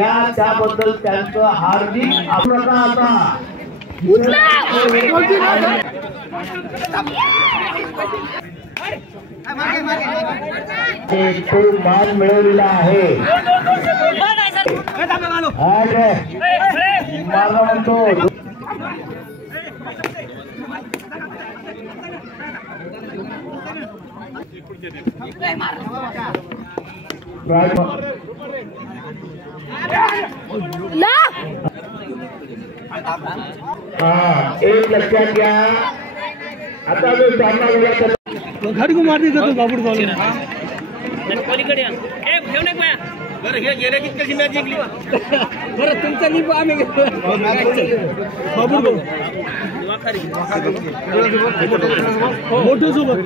त्याबद्दल त्यांचं हार्दिक अभिनंदन। खूप मान मिळवलेला आहे मला म्हणतो एक लक्षात घ्या आता जो सामना झाला घाट को मारने का तो बाबूड बॉल पलीकडे घेऊन एक बरं हे गेले की कशी मॅच जिंकली बरं तुमचा लिंबू आम्ही बाबूड बॉल मोठं सोबत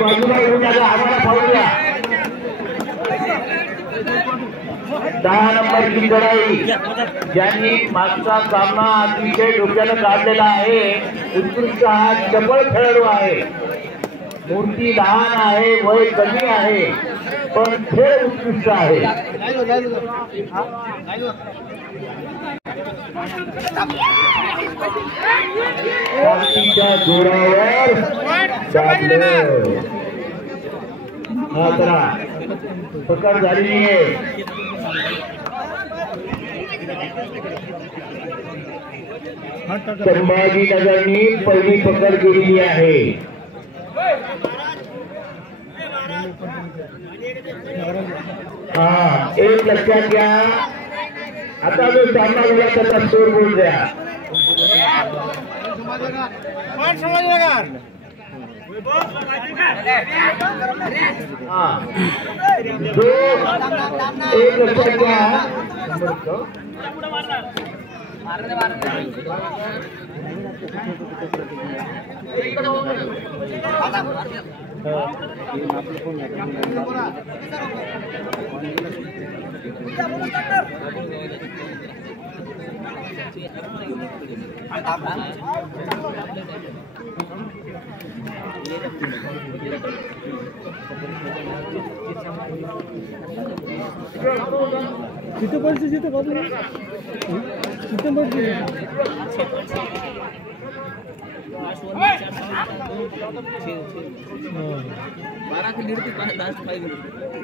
बाजूला येऊन आम्हाला पाहूया 10 नंबरची लढाई ज्यांनी मागचा सामना अतिशय डोक्यानं काढलेला आहे। उत्कृष्ट हा चपळ खेळाडू आहे। मूर्ती लहान आहे, वय कमी आहे, पण खेळ उत्कृष्ट आहे। जोरावर पकड झालेली आहे। संभाजीनगरनी पहिली पकड केलेली आहे। एक लक्षात घ्या आता जो सामना झाला त्याचा स्कोर बोल द्या। एक लक्षात घ्या किती पडते जिथे बाबू किती पडते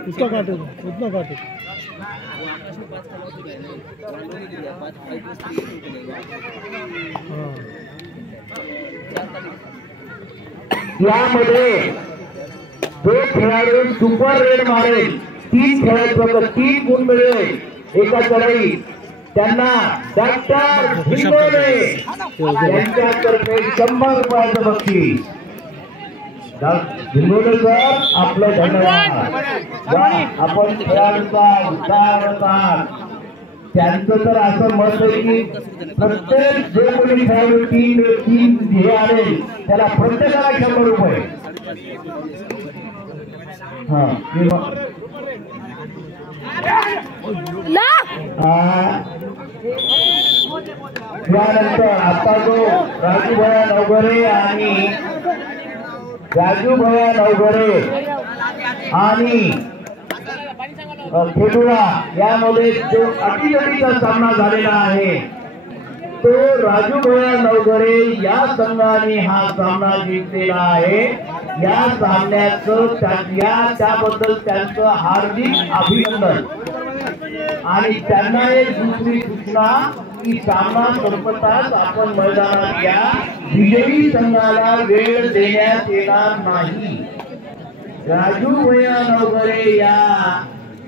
उसका काटे उतना काटे यामध्ये जो खेळाडू सुपर रेड मारेल 3 खेळाडूंना 3 गुण मिळेल एका चढाई त्यांना डॉक्टर भिंगोले यांच्यातर्फे 100 रुपयाचं बक्षीस। भिंगोले सर आपलं धन्यवाद। आपण खेळाडूचा उत्साह त्यांचं तर असं मत आहे की प्रत्येक जे कोणी खेळाडू 3 हे आले त्याला प्रत्येकाला 100 रुपये। त्यानंतर आता जो राजूभया नवघरे आणि खेडुळा यामध्ये जो अटीतटीचा सामना झालेला आहे तो राजूभया नवघरे या संघाने हा सामना जिंकलेला आहे। या सामन्याचं त्याबद्दल त्यांचं हार्दिक अभिनंदन। आणि त्यांना एक दुसरी सूचना की सामना संपताच आपण मैदानात या विजयी संघाला वेळ देण्यात येणार नाही। राजूभया नवघरे या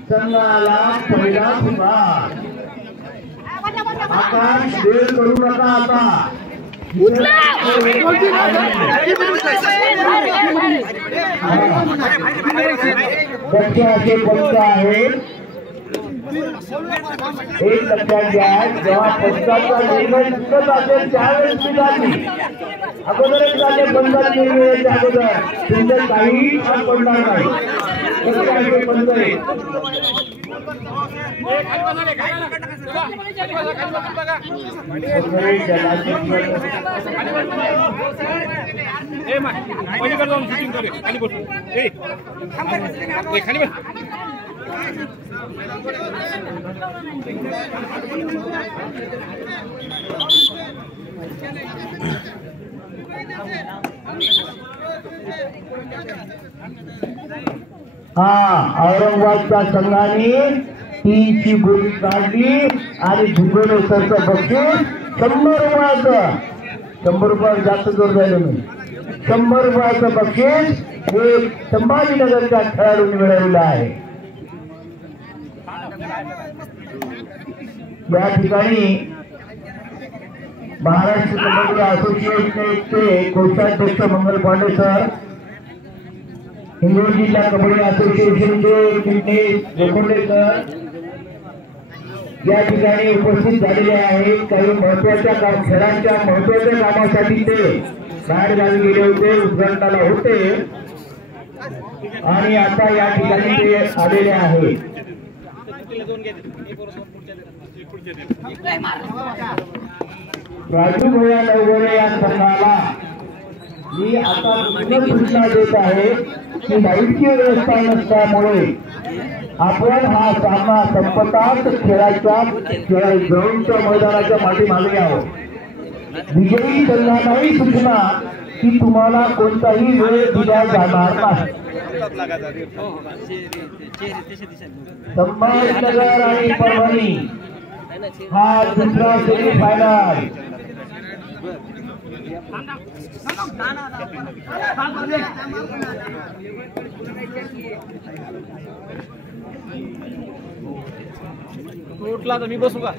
संघाला पहिला पुकार आकाश वेळ करू नका आता असे पंच आहेत एक लक्षात घ्या, जेव्हा पंचाचा निर्णय चुकत असेल त्यावेळेस ती झाली. अगोदरच झाले पंचाचा निर्णयाच्या अगोदर तुमचं काही फरक पडणार नाही. कसं काय ते पंच आहे? औरंगाबादच्या संघाने 3ची गुरी काढली आणि भुवनेश्वरचं बक्षीस 100 रुपयाचं. 100 रुपये जास्त जोर द्यायला नाही. 100 रुपयाचं बक्षीस हे संभाजीनगरच्या खेळाडूंनी मिळवलं आहे. या ठिकाणी महाराष्ट्र कबड्डी असोसिएशनचे कोषाध्यक्ष मंगल पांडे सर, हिंगोली जिल्हा कबड्डी असोसिएशनचे चिटणीस लोखंडे सर या ठिकाणी उपस्थित झालेले आहेत. काही महत्वाच्या खेळांच्या महत्वाच्या कामासाठी ते बाहेर गावी गेले होते, उद्घाटनाला होते आणि आता या ठिकाणी ते आलेले आहेत. राजू भैया नवगरे या संघाला मी आता सूचना देत आहे की लाईटची व्यवस्था नसल्यामुळे आपण हा सामना संपताच खेळाच्या ग्राउंडच्या मैदानाच्या पाठीमागे आहोत. विजयी संघालाही सूचना की तुम्हाला कोणताही वेळ दिला जाणार नाही. संभाजीनगर आणि परभणी हा दुसरा सेमीफायनल. उठला तर मी बसू का?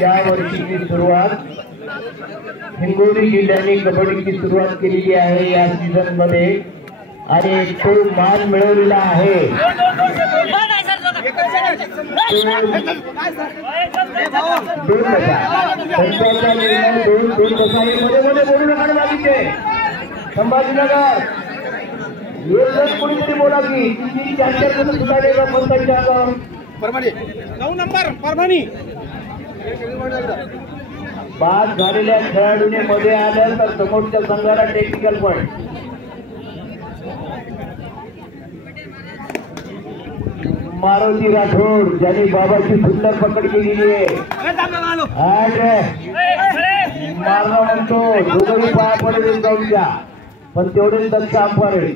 या वर्षीची सुरुवात हिंगोली जिल्ह्याने कबड्डीची सुरुवात केलेली आहे या सीझन मध्ये आणि तो मान मिळवलेला आहे. संभाजीनगर कोणीतरी बोला की परभणी 9 नंबर परभणी बाद झालेल्या खेळाडूने मध्ये आलं तर समोरच्या संघाला टेक्निकल पॉईंट. मारुती राठोड ज्यांनी बाबाची सुंदर पकड केलेली आहे. मारणं म्हणतो दोघंही पाया पडेल जाऊन द्या पण तेवढेच दक्ष अंपायर आहे.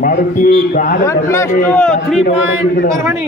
मारुती परभणी